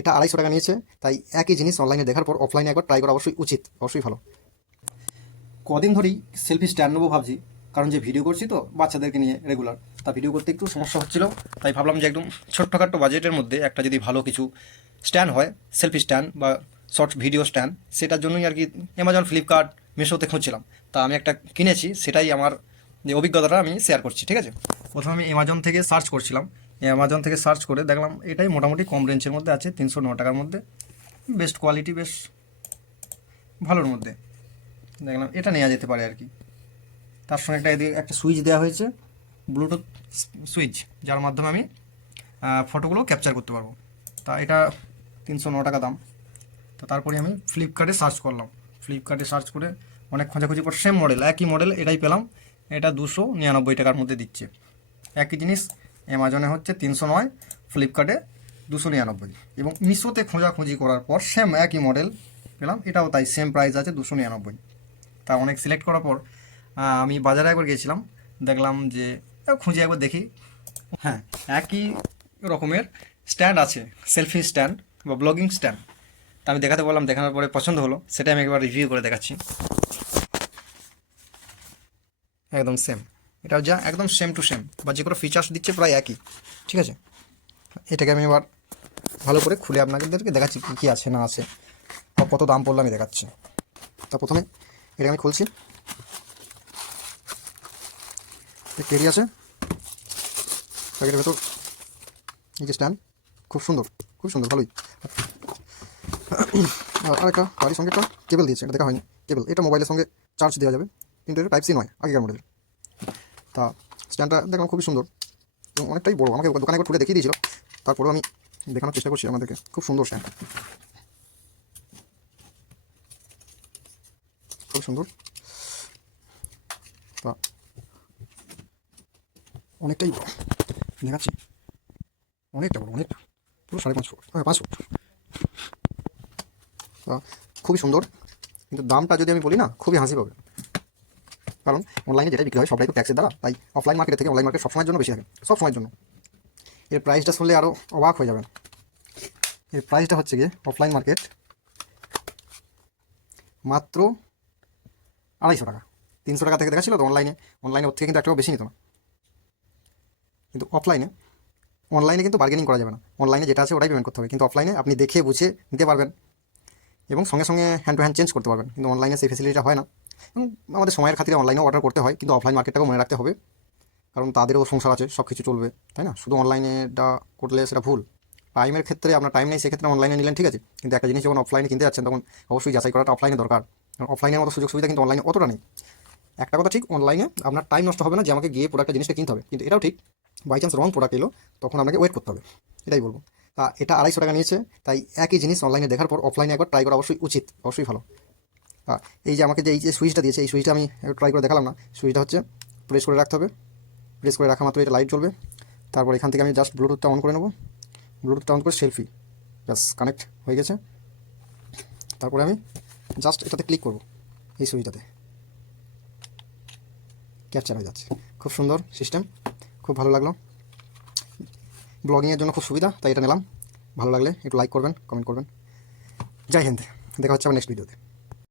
এটা 250 টাকা নিয়েছে। তাই একই জিনিস অনলাইনে দেখার পর অফলাইনে একবার ট্রাই করা অবশ্যই উচিত, অবশ্যই ভালো। কদিন ধরেই সেলফি স্ট্যান্ড নেবো ভাবছি, কারণ যে ভিডিও করছি তো বাচ্চাদেরকে নিয়ে রেগুলার, তা ভিডিও করতে একটু সমস্যা হচ্ছিল। তাই ভাবলাম যে একদম ছোট্টখাট্টো বাজেটের মধ্যে একটা যদি ভালো কিছু স্ট্যান্ড হয়, সেলফি স্ট্যান্ড বা শর্ট ভিডিও স্ট্যান্ড, সেটার জন্যই আর কি অ্যামাজন, ফ্লিপকার্ট, মিশোতে খুঁজছিলাম। তা আমি একটা কিনেছি, সেটাই আমার যে অভিজ্ঞতাটা আমি শেয়ার করছি, ঠিক আছে। প্রথমে আমি অ্যামাজন থেকে সার্চ করছিলাম, অ্যামাজন থেকে সার্চ করে দেখলাম এটাই মোটামুটি কম রেঞ্জের মধ্যে আছে, 309 টাকার মধ্যে, বেস্ট কোয়ালিটি, বেশ ভালোর মধ্যে। দেখলাম এটা নেওয়া যেতে পারে আর কি। তার সঙ্গে একটা সুইচ দেওয়া হয়েছে, ব্লুটুথ সুইচ, যার মাধ্যমে আমি ফটোগুলো ক্যাপচার করতে পারবো। তা এটা 309 টাকা দাম। তো তারপরে আমি ফ্লিপকার্টে সার্চ করলাম, ফ্লিপকার্টে সার্চ করে অনেক খোঁজাখুঁজি পর সেম মডেল, একই মডেল এটাই পেলাম। এটা 299 টাকার মধ্যে দিচ্ছে। একই জিনিস অ্যামাজনে হচ্ছে 309, ফ্লিপকার্টে 299, এবং মিশোতে খোঁজাখুঁজি করার পর সেম একই মডেল পেলাম, এটাও তাই সেম প্রাইস আছে 299। তা অনেক সিলেক্ট করার পর আমি বাজারে একবার গিয়েছিলাম, দেখলাম যে খুঁজে একবার দেখি, হ্যাঁ একই রকমের স্ট্যান্ড আছে, সেলফি স্ট্যান্ড বা ব্লগিং স্ট্যান্ড। তা আমি দেখাতে বললাম, দেখানোর পরে পছন্দ হলো, সেটা আমি একবার রিভিউ করে দেখাচ্ছি। একদম সেম, এটাও যা একদম সেম টু সেম, বা যে কোনো ফিচার্স দিচ্ছে প্রায় একই, ঠিক আছে। এটাকে আমি এবার ভালো করে খুলে আপনাদেরকে দেখাচ্ছি কী কী আছে না আছে, বা কত দাম পড়লো আমি দেখাচ্ছি। তা প্রথমে এটা আমি খুলছি, কেরি আছে প্যাকেটের ভেতর, এই যে স্ট্যান্ড, খুব সুন্দর, খুব সুন্দর, ভালোই। আর একটা গাড়ির সঙ্গে একটা কেবল দিয়েছে, এটা দেখা হয়নি, কেবল। এটা মোবাইলের সঙ্গে চার্জ দেওয়া যাবে, কিন্তু এটা টাইপ সি নয়, আগেকার মডেল। তা স্ট্যান্ডটা দেখলাম খুবই সুন্দর এবং অনেকটাই বড়ো, আমাকে দোকানে একবার খুলে দেখিয়ে দিয়েছিল, তারপরেও আমি দেখানোর চেষ্টা করছি আমাদেরকে। খুব সুন্দর স্ট্যান্ড, খুব সুন্দর। তা অনেকটাই বড়ো দেখাচ্ছি, অনেকটা বড়ো, অনেকটা, পুরো 5.5 ফুট, 5 ফুট। তা খুবই সুন্দর, কিন্তু দামটা যদি আমি বলি না, খুবই হাসি পাবে। কারণ অনলাইনে যেটা বিক্রি হয় সবটাই তো ট্যাক্সের দ্বারা, তাই অফলাইন মার্কেট থেকে অনলাইন মার্কেট সবসময়ের জন্য বেশি থাকে, সব সময়ের জন্য। এর প্রাইসটা শুনলে আরও অবাক হয়ে যাবেন। এর প্রাইসটা হচ্ছে গিয়ে অফলাইন মার্কেট মাত্র 250 টাকা। 300 টাকা থেকে দেখাচ্ছিল তো অনলাইনে, অনলাইনে ওর থেকে কিন্তু একটাও বেশি নিত না। কিন্তু অনলাইনে কিন্তু বার্গেনিং করা যাবে না, অনলাইনে যেটা আছে ওটাই পেমেন্ট করতে হবে, কিন্তু অফলাইনে আপনি দেখে বুঝে নিতে পারবেন এবং সঙ্গে সঙ্গে হ্যান্ড টু হ্যান্ড চেঞ্জ করতে পারবেন, কিন্তু অনলাইনে সেই ফেসিলিটিটা হয় না। এবং আমাদের সময়ের খাতিরে অনলাইনেও অর্ডার করতে হয়, কিন্তু অফলাইন মার্কেটটাকেও মনে রাখতে হবে, কারণ তাদেরও সংসার আছে, সব কিছু চলবে, তাই না? শুধু অনলাইনেটা করলে সেটা ভুল। টাইমের ক্ষেত্রে আপনার টাইম নেই, সেক্ষেত্রে অনলাইনে নিলেন, ঠিক আছে, কিন্তু একটা জিনিস যখন অফলাইনে কিনতে যাচ্ছেন তখন অবশ্যই যাচাই করাটা অফলাইনে দরকার। অফলাইনের মতো সুযোগ সুবিধা কিন্তু অনলাইনে অতটা নেই। একটা কথা ঠিক, অনলাইনে আপনার টাইম নষ্ট হবে না যে আমাকে গিয়ে প্রোডাক্টটা জিনিসটা কিনতে হবে, কিন্তু এটাও ঠিক, বাই চান্স রং প্রোডাক্ট এলো তখন আপনাকে ওয়েট করতে হবে, এটাই বলবো। তা এটা 250 টাকা নিয়েছে, তাই একই জিনিস অনলাইনে দেখার পর অফলাইনে একবার ট্রাই করা অবশ্যই উচিত, অবশ্যই ভালো। এই যে আমাকে যে এই যে সুইচটা দিয়েছে, এই সুইচটা আমি ট্রাই করে দেখালাম না, সুইচটা হচ্ছে প্রেস করে রাখতে হবে, প্রেস করে রাখা মাত্র এটা লাইট জ্বলবে। তারপর এখান থেকে আমি জাস্ট ব্লুটুথটা অন করে নেবো, ব্লুটুথটা অন করে সেলফি, ব্যাস কানেক্ট হয়ে গেছে। তারপরে আমি জাস্ট এটাতে ক্লিক করব, এই সুইচটাতে ক্যাপচার হয়ে যাচ্ছে। খুব সুন্দর সিস্টেম, খুব ভালো লাগলো, ব্লগিংয়ের জন্য খুব সুবিধা, তাই এটা নিলাম। ভালো লাগলে একটু লাইক করবেন, কমেন্ট করবেন। জয় হিন্দ, দেখা হচ্ছে আবার নেক্সট ভিডিওতে।